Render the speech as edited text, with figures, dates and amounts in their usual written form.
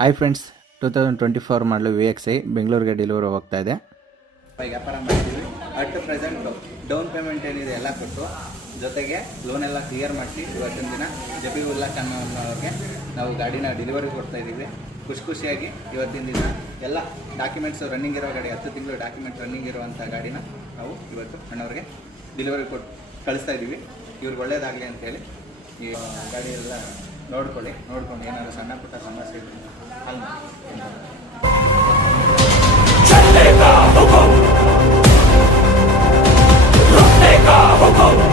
Hi friends, 2024 ಮಾಡಲು VXI ಬೆಂಗಳೂರಿಗೆ delivery ಹೋಗ್ತಾ ಇದೆ. ವ್ಯಾಪಾರ ಮಾಡಿದ್ದೀವಿ. ಅಟ್ ಪ್ರೆಸೆಂಟ್ ಡೌನ್ ಪೇಮೆಂಟ್ ಏನಿದೆ ಎಲ್ಲ ಕೊಟ್ಟು ಜೊತೆಗೆ ಲೋನ್ ಎಲ್ಲ ಕ್ಲಿಯರ್ ಮಾಡಿಸಿ ಇವತ್ತಿನ ದಿನ ಜಬೀವುಲ್ಲಾ ಖಾನ್ ಅನ್ನೋರಿಗೆ ನಾವು ಗಾಡಿನ ಡೆಲಿವರಿ ಕೊಡ್ತಾ ಇದ್ದೀವಿ. ಖುಷಿಯಾಗಿ ಇವತ್ತಿನ ದಿನ ಎಲ್ಲ ಡಾಕ್ಯುಮೆಂಟ್ಸ್ ರನ್ನಿಂಗ್ ಇರೋ ಗಾಡಿ, 10 ತಿಂಗಳು ಡಾಕ್ಯುಮೆಂಟ್ ರನ್ನಿಂಗ್ ಇರುವಂಥ ಗಾಡಿನ ನಾವು ಇವತ್ತು ಅಣ್ಣವ್ರಿಗೆ ಡೆಲಿವರಿ ಕೊಟ್ಟು ಕಳಿಸ್ತಾ ಇದ್ದೀವಿ. ಇವ್ರಿಗೆ ಒಳ್ಳೇದಾಗಲಿ ಅಂತೇಳಿ ಈ ಗಾಡಿ ಎಲ್ಲ ನೋಡ್ಕೊಂಡು ಏನಾದರೂ ಸಣ್ಣ ಪುಟ್ಟ ಸಮಸ್ಯೆ ಇದ್ರೆ ಅಲ್ಲಿ चलेगा हुकुम, रुकने का हुकुम.